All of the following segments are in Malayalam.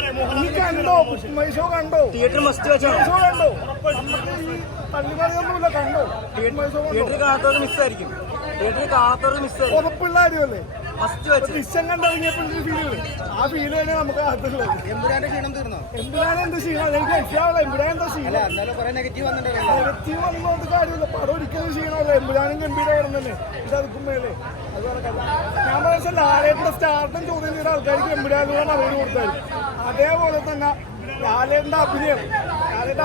കണ്ടോ ഷോ കണ്ടോ തിയേറ്റർ മസ്റ്റ് വെച്ചോ കണ്ടോ നമുക്ക് ഈ തള്ളിമറിയൊന്നുമില്ല കണ്ടോ തിയേറ്റർ കാണാത്തവർക്ക് മിസ്സായിരിക്കും ഉറപ്പുള്ള കാര്യമല്ലേ ദൃശ്യം കണ്ടിറങ്ങിയപ്പോൾ ഫീല് ആ ഫീല് തന്നെ നമുക്ക് അകത്തുള്ളത് എമ്പുരാന്റെ ക്ഷീണം തീർന്നോ? എമ്പുരാൻ എന്ത് ക്ഷീണം എനിക്ക് മനസ്സിലാവില്ല എമ്പുരാൻ എന്താ ക്ഷീണം നെഗറ്റീവ് നെഗറ്റീവ് വന്നതുകൊണ്ട് കാര്യമില്ല പടം ഒരിക്കലും ക്ഷീണമല്ല എമ്പുരാനും ഗംഭീരമായിരുന്നു തന്നെ ഇത് അതുക്കും മേലെ അത് നടക്കല്ല ഞാൻ പറഞ്ഞ ലാലേട്ടന്റെ സ്റ്റാർട്ടും ചോദ്യം ചെയ്ത ആൾക്കാർക്ക് എമ്പുരാനിലൂടെ മറുപടി കൊടുത്തായിരുന്നു അതേപോലെ തന്നെ ലാലേട്ടന്റെ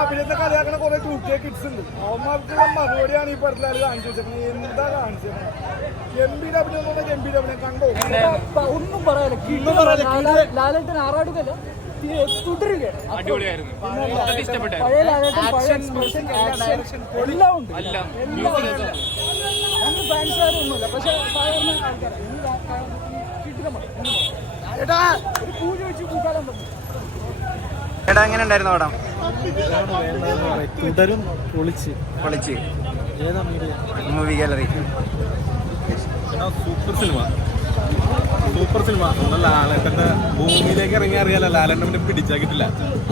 അഭിനയത്തെ കളിയാക്കുന്ന കുറെ 2K കിഡ്സ് ഉണ്ട് അവന്മാർക്കുള്ള മറുപടിയാണ് ഈ പടത്തിൽ കാണിച്ചു വെച്ചേക്കുന്നത് എന്താ കാണിച്ചത് ഗംഭീര അഭിനയം എന്ന് ഗംഭീര അഭിനയം കണ്ടോ ഒന്നും പറയാനില്ല ലാലേട്ടൻ ആറാടുകല്ല തുടരുകയാണ് പഴയ ലാലേട്ടൻ പഴയ എക്സ്പ്രഷൻ എല്ലാം ഉണ്ട് ഞങ്ങൾ ഫാൻസുകാരൊന്നുമില്ല പക്ഷെ സാധാരണ ഒരു പൂജ വെച്ച് കൂട്ടാൻ പറ്റും. എടാ എങ്ങനെ ഉണ്ടായിരുന്നു പടം? തുടരും പൊളിച്ച് മൂവി ഗാലറി സൂപ്പർ സിനിമ ലാലേട്ടന്റെ ഭൂമിയിലേക്ക് ഇറങ്ങി അറിയാലോ ലാലേട്ടൻ പിന്നെ പിടിച്ചാൽ കിട്ടില്ല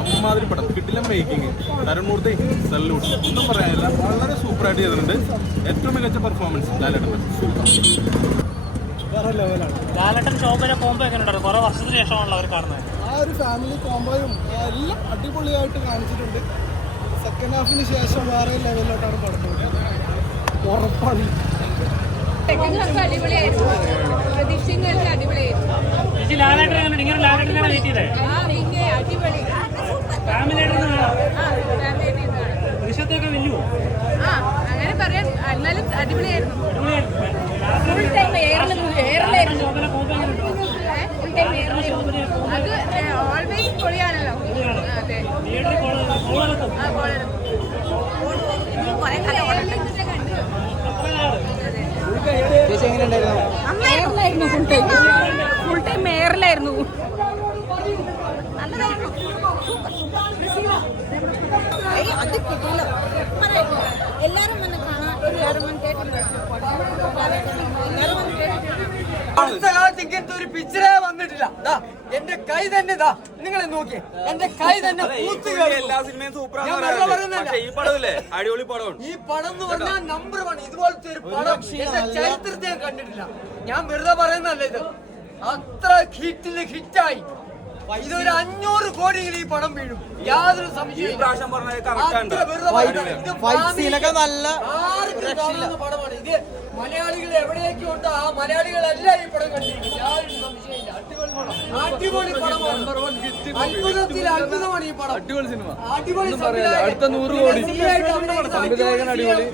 അമ്മാതിരി പടം കിട്ടില്ല മേക്കിങ് തരുൺമൂർത്തി സല്യൂട്ട് ഒന്നും പറയാനില്ല വളരെ സൂപ്പറായിട്ട് ചെയ്തിട്ടുണ്ട് ഏറ്റവും മികച്ച പെർഫോമൻസ് ലാലേട്ടൻ്റെ വേറെ ലെവലാണ് ലാലേട്ടൻ ശോഭന കോംബോ ഒക്കെ ഉണ്ടായിരുന്നു കുറെ വർഷത്തിന് ശേഷമാണല്ലോ അവർ കാണുന്നത് ആ ഒരു ഫാമിലി കോംബോയും എല്ലാം അടിപൊളിയായിട്ട് കാണിച്ചിട്ടുണ്ട് സെക്കൻഡ് ഹാഫിന് ശേഷം വേറെ ലെവലിലോട്ടാണ് പടം ഉറപ്പാണ് അടിപൊളിയായിരുന്നു പ്രതീക്ഷിക്കുന്നതിൽ അടിപൊളിയായിരുന്നു ലാലേട്ടൻ ഇങ്ങനെ ലാലേട്ടനാണ് വെയിറ്റ് ചെയ്തത് അടിപൊളി ദൃശ്യത്തെയൊക്കെ വെല്ലുവോ? അങ്ങനെ പറയാൻ എന്നാലും അടിപൊളിയായിരുന്നു ഫുൾ ടൈം എയറിലായിരുന്നു അത് ഓൾവേസ് പൊളിയാണല്ലോ അതെ നന്നായിരുന്നു ഫുൾ ടൈം എയറിലായിരുന്നു എല്ലാരും വന്ന് കാണാൻ എല്ലാരും വന്ന് അടുത്ത കാലത്ത് ഇങ്ങനത്തെ ഒരു പിക്ചറേ വന്നിട്ടില്ല. എന്റെ കൈ തന്നെ നിങ്ങൾ നോക്കിയേ, എന്റെ കൈ തന്നെ എല്ലാ സിനിമയും അടിപൊളി പടമാണ് ഈ പടം എന്ന് പറഞ്ഞാൽ നമ്പർ 1. ഇതുപോലത്തെ ഒരു പടം എന്റെ ചരിത്രത്തെ ഞാൻ കണ്ടിട്ടില്ല. ഞാൻ വെറുതെ പറയുന്നല്ല, ഇത് അത്ര ഹിറ്റായി. ഇതൊരു 500 കോടിയിൽ ഈ പടം വീഴും, യാതൊരു സംശയവും. പടമാണ് ഇത്. മലയാളികൾ എവിടെയൊക്കെ ഉണ്ടോ ആ മലയാളികളെല്ലാം ഈ പടം കണ്ടിരിക്കും, യാതൊരു സംശയമില്ല. അടിപൊളി പടമാണ്, അത്ഭുതത്തിൽ അത്ഭുതമാണ് ഈ പടം. അടിപൊളി സിനിമ, അടിപൊളി അടുത്ത 100 കോടി സംവിധായകൻ അടിപൊളി.